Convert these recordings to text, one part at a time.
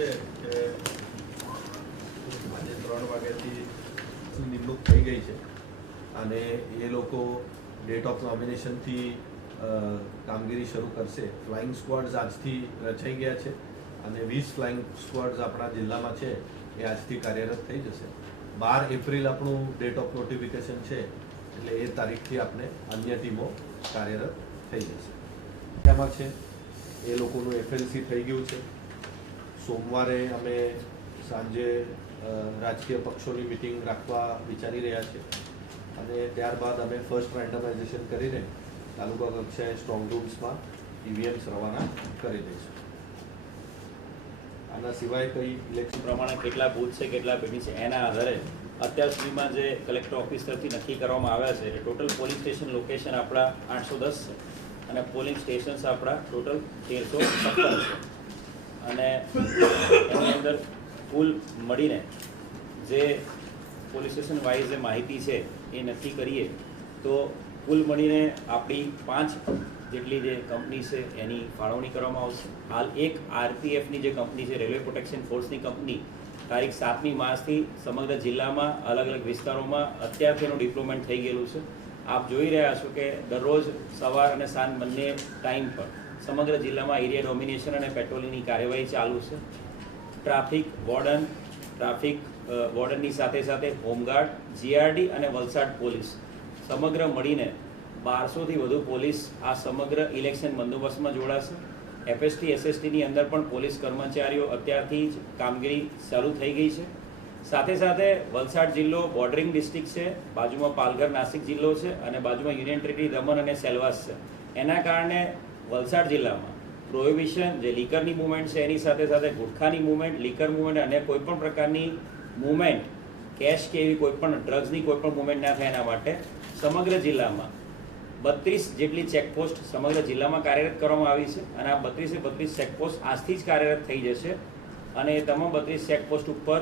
છે કે આજે 3 વાગ્યાથી નિમણૂક થઈ ગઈ છે અને એ લોકો ડેટ ઓફ નોમિનેશનથી કામગીરી શરૂ કરશે. ફ્લાઇંગ સ્ક્વોડ્સ આજથી રચાઈ ગયા છે અને 20 ફ્લાઇંગ સ્ક્વોડ્સ આપણા જિલ્લામાં છે એ આજથી કાર્યરત થઈ જશે. 12 એપ્રિલ આપણું ડેટ ઓફ નોટિફિકેશન છે એટલે એ તારીખથી આપણે અન્ય ટીમો કાર્યરત થઈ જશે. એમાં છે એ લોકોનું એફએલસી થઈ ગયું છે. સોમવારે અમે સાંજે રાજકીય પક્ષોની મિટિંગ રાખવા વિચારી રહ્યા છીએ અને ત્યારબાદ અમે ફર્સ્ટ રેન્ડમાઇઝેશન કરીને તાલુકા કક્ષાએ સ્ટ્રોંગ રૂમ્સમાં ઈવીએમ્સ રવાના કરી દઈશું. આના સિવાય કઈ ઇલેક્શન પ્રમાણે કેટલા બૂથ છે, કેટલા પેટી છે, એના આધારે અત્યાર સુધીમાં જે કલેક્ટર ઓફિસ તરફથી નક્કી કરવામાં આવ્યા છે ટોટલ પોલિંગ સ્ટેશન લોકેશન આપણા 810 છે અને પોલિંગ સ્ટેશન્સ આપણા ટોટલ 1357 છે અને એની અંદર કુલ મળીને જે પોલીસ સ્ટેશન વાઇઝ જે માહિતી છે એ નક્કી કરીએ તો કુલ મળીને આપણી 5 જેટલી જે કંપની છે એની ફાળવણી કરવામાં આવશે. હાલ એક આરપીએફની જે કંપની છે, રેલવે પ્રોટેક્શન ફોર્સની કંપની, તારીખ 7મી માર્ચથી સમગ્ર જિલ્લામાં અલગ અલગ વિસ્તારોમાં અત્યારથી એનું ડિપ્લોયમેન્ટ થઈ ગયેલું છે. આપ જોઈ રહ્યા છો કે દરરોજ સવાર અને સાંજ બંને ટાઈમ પર સમગ્ર જિલ્લામાં એરિયા ડોમિનેશન અને પેટ્રોલિંગની કાર્યવાહી ચાલુ છે. ટ્રાફિક વોર્ડનની સાથે સાથે હોમગાર્ડ, જીઆરડી અને વલસાડ પોલીસ સમગ્ર મળીને 1200થી વધુ પોલીસ આ સમગ્ર ઇલેક્શન બંદોબસ્તમાં જોડાશે. એફએસટી એસએસટીની અંદર પણ પોલીસ કર્મચારીઓ અત્યારથી જ કામગીરી ચાલુ થઈ ગઈ છે. સાથે સાથે વલસાડ જિલ્લો બોર્ડરિંગ ડિસ્ટ્રિક્ટ છે, બાજુમાં પાલઘર નાસિક જિલ્લો છે અને બાજુમાં યુનિયન ટેરિટરી દમણ અને સેલવાસ છે. એના કારણે વલસાડ જિલ્લામાં પ્રોહિબિશન જે લીકરની મૂવમેન્ટ છે એની સાથે સાથે ગુટખાની મૂવમેન્ટ, લીકર મૂવમેન્ટ અને કોઈપણ પ્રકારની મૂવમેન્ટ, કેશ કે એવી કોઈપણ ડ્રગ્સની કોઈપણ મૂવમેન્ટ ના થાય એના માટે સમગ્ર જિલ્લામાં 32 જેટલી ચેકપોસ્ટ સમગ્ર જિલ્લામાં કાર્યરત કરવામાં આવી છે અને આ 32 ચેકપોસ્ટ આજથી જ કાર્યરત થઈ જશે અને એ તમામ 32 ચેકપોસ્ટ ઉપર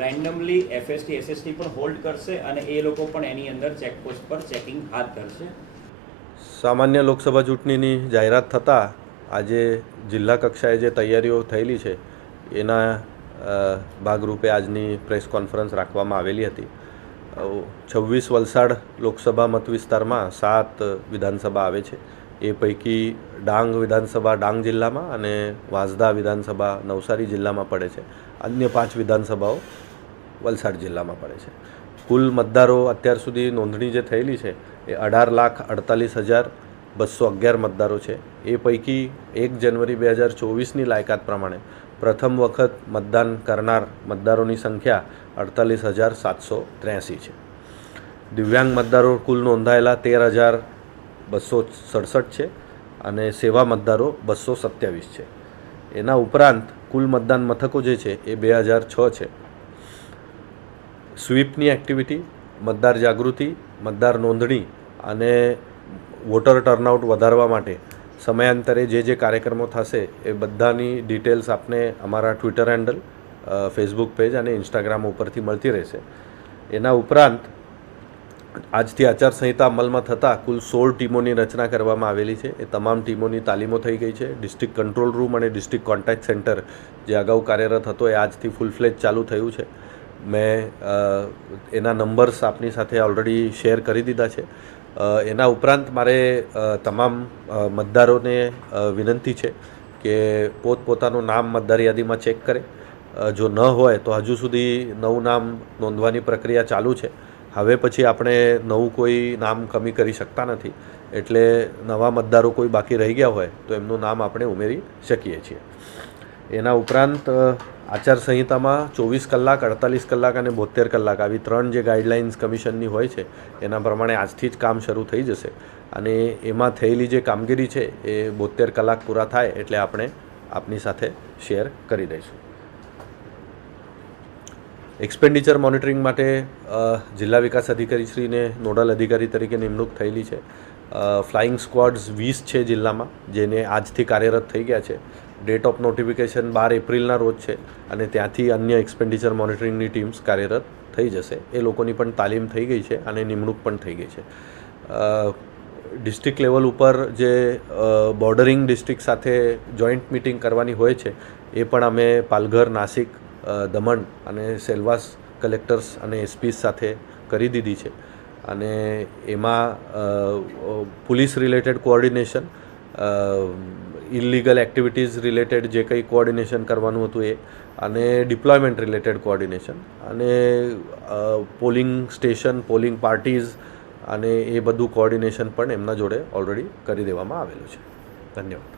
રેન્ડમલી એફએસટી એસએસટી પણ હોલ્ડ કરશે અને એ લોકો પણ એની અંદર ચેકપોસ્ટ પર ચેકિંગ હાથ ધરશે. સામાન્ય લોકસભા ચૂંટણીની જાહેરાત થતાં આજે જિલ્લા કક્ષાએ જે તૈયારીઓ થયેલી છે એના ભાગરૂપે આજની પ્રેસ કોન્ફરન્સ રાખવામાં આવેલી હતી. 26 વલસાડ લોકસભા મત વિસ્તારમાં 7 વિધાનસભા આવે છે. એ પૈકી ડાંગ વિધાનસભા ડાંગ જિલ્લામાં અને વાંસદા વિધાનસભા નવસારી જિલ્લામાં પડે છે. અન્ય 5 વિધાનસભાઓ વલસાડ જિલ્લામાં પડે છે. કુલ મતદારો અત્યાર સુધી નોંધણી જે થયેલી છે એ 18,48,211 મતદારો છે. એ પૈકી 1 જાન્યુઆરી 2024ની લાયકાત પ્રમાણે પ્રથમ વખત મતદાન કરનાર મતદારોની સંખ્યા 48,783 છે. દિવ્યાંગ મતદારો કુલ નોંધાયેલા 13,267 છે અને સેવા મતદારો 227 છે. એના ઉપરાંત કુલ મતદાન મથકો જે છે એ 2006 છે. સ્વીપની એક્ટિવિટી, મતદાર જાગૃતિ, મતદાર નોંધણી અને વોટર ટર્નઆઉટ વધારવા માટે સમયાંતરે જે કાર્યક્રમો થશે એ બધાની ડિટેલ્સ આપને અમારા ટ્વિટર હેન્ડલ, ફેસબુક પેજ અને ઇન્સ્ટાગ્રામ ઉપરથી મળતી રહેશે. એના ઉપરાંત આજથી આચારસંહિતા અમલમાં થતાં કુલ 16 ટીમોની રચના કરવામાં આવેલી છે. એ તમામ ટીમોની તાલીમો થઈ ગઈ છે. ડિસ્ટ્રિક્ટ કંટ્રોલ રૂમ અને ડિસ્ટ્રિક્ટ કોન્ટેક્ટ સેન્ટર જે અગાઉ કાર્યરત હતો એ આજથી ફૂલ ફ્લેજ ચાલુ થયું છે. મેં એના નંબર્સ આપની સાથે ઓલરેડી શેર કરી દીધા છે. એના ઉપરાંત મારે તમામ મતદારોને વિનંતી છે કે પોતપોતાનું નામ મતદાર યાદીમાં ચેક કરે. જો ન હોય તો હજુ સુધી નવું નામ નોંધવાની પ્રક્રિયા ચાલુ છે. હવે પછી આપણે નવું કોઈ નામ કમી કરી શકતા નથી, એટલે નવા મતદારો કોઈ બાકી રહી ગયા હોય તો એમનું નામ આપણે ઉમેરી શકીએ છીએ. એના ઉપરાંત આચારસંહિતામાં 24 કલાક, 48 કલાક અને 72 કલાક આવી 3 જે ગાઈડલાઇન્સ કમિશનની હોય છે એના પ્રમાણે આજથી જ કામ શરૂ થઈ જશે અને એમાં થયેલી જે કામગીરી છે એ 72 કલાક પૂરા થાય એટલે આપણે આપની સાથે શેર કરી દઈશું. એક્સપેન્ડિચર મોનિટરિંગ માટે જિલ્લા વિકાસ અધિકારીશ્રીને નોડલ અધિકારી તરીકે નિમણૂક થયેલી છે. ફ્લાઇંગ સ્ક્વોડ્સ 20 છે જિલ્લામાં, જેને આજથી કાર્યરત થઈ ગયા છે. ડેટ ઓફ નોટિફિકેશન 12 એપ્રિલના રોજ છે અને ત્યાંથી અન્ય એક્સપેન્ડિચર મોનિટરિંગની ટીમ્સ કાર્યરત થઈ જશે. એ લોકોની પણ તાલીમ થઈ ગઈ છે અને નિમણૂક પણ થઈ ગઈ છે. ડિસ્ટ્રિક્ટ લેવલ ઉપર જે બોર્ડરિંગ ડિસ્ટ્રિક્ટ સાથે જોઈન્ટ મિટિંગ કરવાની હોય છે એ પણ અમે પાલઘર, નાસિક, દમણ અને સેલવાસ કલેક્ટર્સ અને એસપી સાથે કરી દીધી છે. અને એમાં police related coordination, illegal activities related જે કંઈ કોઓર્ડિનેશન કરવાનું હતું એ, અને ડિપ્લોયમેન્ટ રિલેટેડ કોઓર્ડિનેશન, અને પોલિંગ સ્ટેશન, પોલિંગ પાર્ટીઝ અને એ બધું કોઓર્ડિનેશન પણ એમના જોડે ઓલરેડી કરી દેવામાં આવેલું છે. ધન્યવાદ.